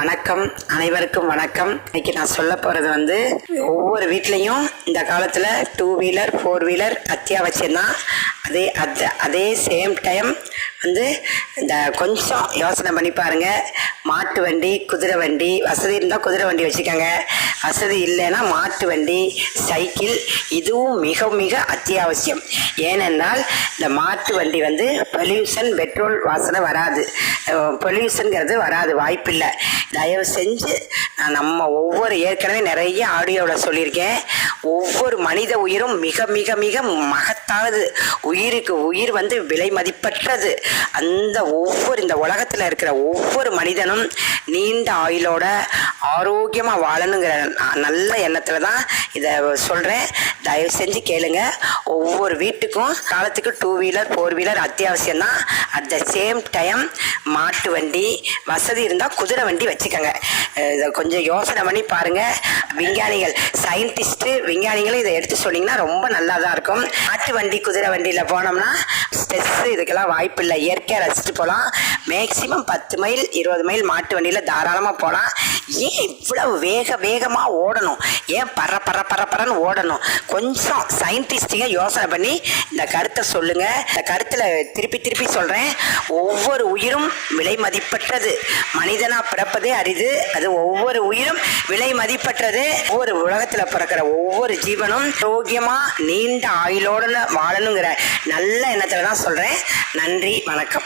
வணக்கம். அனைவருக்கும் வணக்கம். இன்னைக்கு நான் சொல்ல போறது வந்து ஒவ்வொரு வீட்லேயும் இந்த காலத்தில் டூ வீலர் ஃபோர் வீலர் அத்தியாவசியம் தான். அதே அத் அதே சேம் டைம் வந்து இந்த கொஞ்சம் யோசனை பண்ணி பாருங்க. மாட்டு வண்டி குதிரை வண்டி வசதி இருந்தால் குதிரை வண்டி வச்சுக்கோங்க. வசதி இல்லைன்னா மாட்டு வண்டி சைக்கிள் இதுவும் மிக மிக அத்தியாவசியம். ஏனென்றால் இந்த மாட்டு வண்டி வந்து பொல்யூஷன் பெட்ரோல் வாசனை வராது. பொல்யூஷனுங்கிறது வராது வாய்ப்பில்லை. தயவு செஞ்சு நான் நம்ம ஒவ்வொரு ஏற்கனவே நிறைய ஆடியோவில் சொல்லியிருக்கேன். ஒவ்வொரு மனித உயிரும் மிக மிக மிக மகத்தானது. உயிருக்கு உயிர் வந்து விலை மதிப்பற்றது. அந்த ஒவ்வொரு இந்த உலகத்தில் இருக்கிற ஒவ்வொரு மனிதனும் நீண்ட ஆயுளோட ஆரோக்கியமாக வாழணுங்கிற ந- நல்ல எண்ணத்தில் தான் இதை சொல்கிறேன் தயவு செஞ்சு கேளுங்க. ஒவ்வொரு வீட்டுக்கும் காலத்துக்கு டூ வீலர் ஃபோர் வீலர் அத்தியாவசியம் தான் அட் த சேம் டைம் மாட்டு வண்டி வசதி இருந்தால் குதிரை வண்டி வச்சுக்கோங்க. இதை கொஞ்சம் யோசனை பண்ணி பாருங்க. விஞ்ஞானிகள் சயின்டிஸ்ட்டு விஞ்ஞானிகளும் இதை எடுத்து சொன்னீங்கன்னா ரொம்ப நல்லா தான் இருக்கும். மாட்டு வண்டி குதிரை வண்டியில் போனோம்னா ஸ்ட்ரெஸ் இதுக்கெல்லாம் வாய்ப்பு இல்லை இயற்கையாக ரசிச்சுட்டு போகலாம் மேக்சிமம் பத்து மைல் இருபது மைல் மாட்டு வண்டியில் தாராளமாக போகலாம் ஏன் இவ்வளவு வேக வேகமாக ஓடணும்? ஏன் பற பற பற பறன்னு ஓடணும்? கொஞ்சம் சயின்டிஸ்டிங்க யோசனை பண்ணி இந்த கருத்தை சொல்லுங்க. இந்த கருத்தில் திருப்பி திருப்பி சொல்கிறேன் ஒவ்வொரு உயிரும் விலை மதிப்பற்றது. மனிதனாக பிறப்பதே அரிது அது ஒவ்வொரு உயிரும் விலை மதிப்பற்றது. ஒவ்வொரு உலகத்தில் பிறக்கிற ஒவ்வொரு ஜீவனும் ஆரோக்கியமா நீண்ட ஆயுளோட வாழணுங்கிற நல்ல எண்ணத்தில் தான் சொல்றேன். நன்றி வணக்கம்.